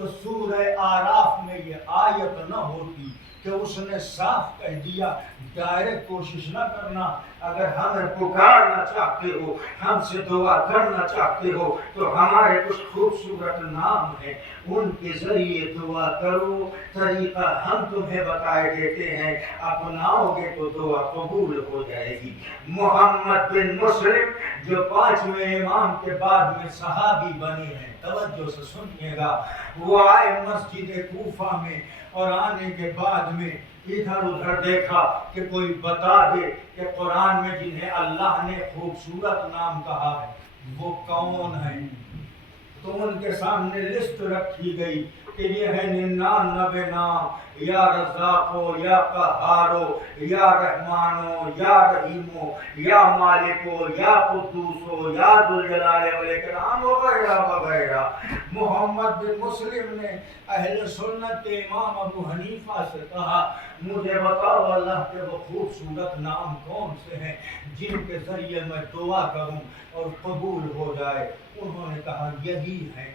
تو سورہ آراف میں یہ آیت نہ ہوتی کہ اس نے صاف کہہ دیا، ڈائریکٹ کوشش نہ کرنا، اگر ہمیں پکارنا چاہتے ہو، ہم سے دعا کرنا چاہتے ہو تو ہمارے کچھ خوبصورت نام ہیں، ان کے ذریعے دعا کرو، طریقہ ہم تمہیں بتائے دیتے ہیں، اپناؤ گے تو دعا قبول ہو جائے گی۔ محمد بن مسلم جو 5ویں امام کے بعد میں صحابی بنے ہیں، توجہ سے سنیے گا، وہ آئے مسجد کوفہ میں، اور آنے کے بعد میں ادھر ادھر دیکھا کہ کوئی بتا دے کہ قرآن میں جنہیں اللہ نے خوبصورت نام کہا ہے وہ کون ہیں۔ تو ان کے سامنے لسٹ رکھی گئی کہ یہ ہے 99 نام، یا رزاقو، یا قہارو، یا رحمانو، یا رحیمو، یا مالکو، یا قدوسو، یا ذوالجلال والاکرام وغیرہ وغیرہ۔ محمد بن مسلم نے اہل سنت کے امام ابو حنیفہ سے کہا، مجھے بتاؤ اللہ کے وہ خوبصورت نام کون سے ہیں جن کے ذریعے میں دعا کروں اور قبول ہو جائے۔ انہوں نے کہا یہی ہیں۔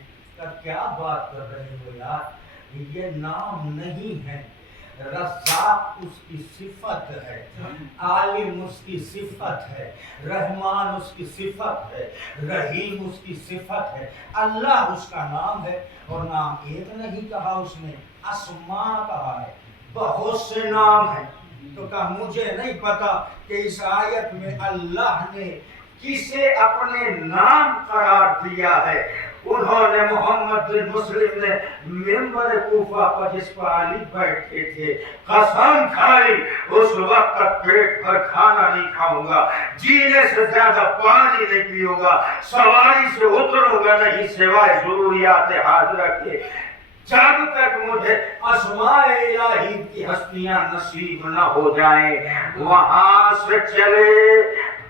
کیا بات کر رہے ہو یار، یہ نام نہیں ہے۔ رزاق اس کی صفت ہے، عالم اس کی صفت ہے، رحمان اس کی صفت ہے، رحیم اس کی صفت ہے، اللہ اس کا نام ہے۔ اور نام ایک نہیں کہا اس نے، اسماء کہا ہے، بہت سے نام ہیں۔ تو کہا مجھے نہیں پتا کہ اس آیت میں اللہ نے کسے اپنے نام قرار دیا ہے۔ انہوں نے محمد بن مسلم نے منبر کوفہ پر جس پر علی بیٹھے تھے قسم کھائی، اس وقت تک پیٹ بھر کھانا نہیں کھاؤں گا، جینے سے زیادہ پانی نہیں پیوں گا، سواری سے اتروں گا نہیں سوائے ضروریات حاضرہ کے، جب تک مجھے اسماء الہی کی ہستیاں نصیب نہ ہو جائیں۔ وہاں سے چلے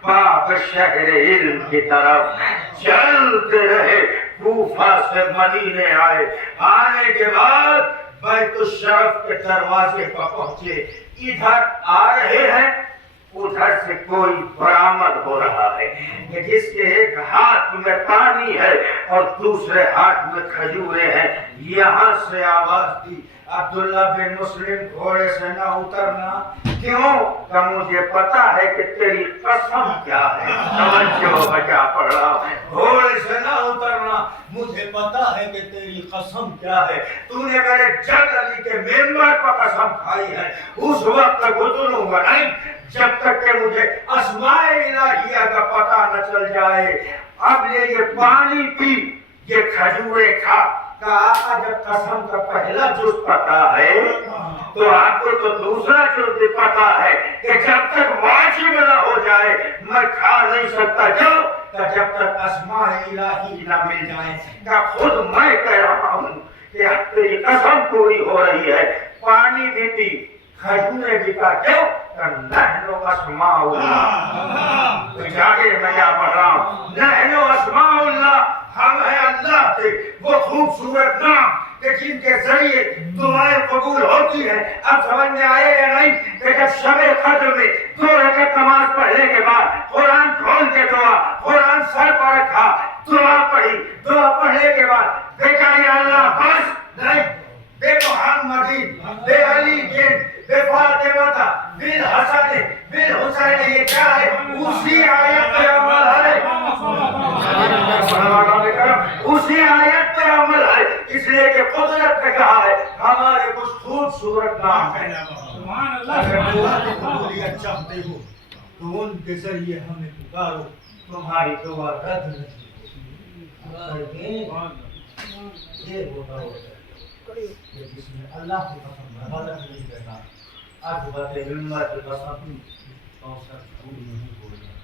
باب شہر علم کی طرف چلتے رہے، کوفہ سے مدینے آئے، آنے کے بعد بیت الشرف کے دروازے پر پہنچے، ادھر آ رہے ہیں، ادھر سے کوئی برآمد ہو رہا ہے کہ جس کے ایک ہاتھ میں پانی ہے اور دوسرے ہاتھ میں کھجورے ہیں۔ یہاں سے آواز دی، عبداللہ بن مسلم گھوڑے سے نہ اترنا، کیوں کہ مجھے پتا ہے کہ تیری قسم کیا ہے۔ توجہ بچا پڑ رہا ہوں، گھوڑے سے نہ اترنا، مجھے پتا ہے کہ تیری قسم کیا ہے، تو نے میرے جد علی کے ممبر پر قسم کھائی ہے، اس وقت تک اتروں گا نہیں جب تک کہ مجھے اسماء الہیہ کا پتہ نہ چل جائے۔ اب یہ پانی پی، یہ کھجورے کھا، کہا جب قسم کا پہلا جز پتا ہے تو آپ کو تو دوسرا جز بھی پتا ہے کہ جب تک واجب نہ ہو جائے میں کھا نہیں سکتا، جب تک اسماء الہی نہ مل جائیں۔ کہ خود میں کہہ رہا ہوں کہ تیری قسم پوری ہو رہی ہے، پانی بھی پی، کھجورے بھی کھا، کیوں کہ نحن اسماء اللہ۔ جاگے میں کیا پڑھ رہا ہوں، نحن اسماء اللہ، ہم ہیں اللہ کے وہ خوبصورت نام کہ جن کے ذریعے دعائیں قبول ہوتی ہیں۔ اب سمجھ میں آئے یا نہیں کہ جب شب قدر میں 2 رکعت نماز پڑھنے کے بعد قرآن کھول کے دعا، قرآن سر پر رکھا، دعا پڑھی، دعا پڑھنے کے بعد دیکھا یا اللہ بس نہیں، بے محمدین، بے علی جن، بے فاطمہ، بالحسن، بالحسین، یہ کیا ہے؟ اسی آیت پہ عمل ہے، اسی آیت پہ عمل ہے، اس لیے کہ قدرت نے کہا ہے ہمارے کچھ خوبصورت نام ہیں۔ اگر دعا کی قبولیت چاہتے ہو تو ان کے ذریعے ہمیں پکارو، تمہاری دعا رد نہیں ہوگی۔ یہ ہوتا ہے جس میں اللہ کی قسم غلط نہیں کرنا، آج باتیں ممبر کی قسم اور سب نہیں ہو جائے۔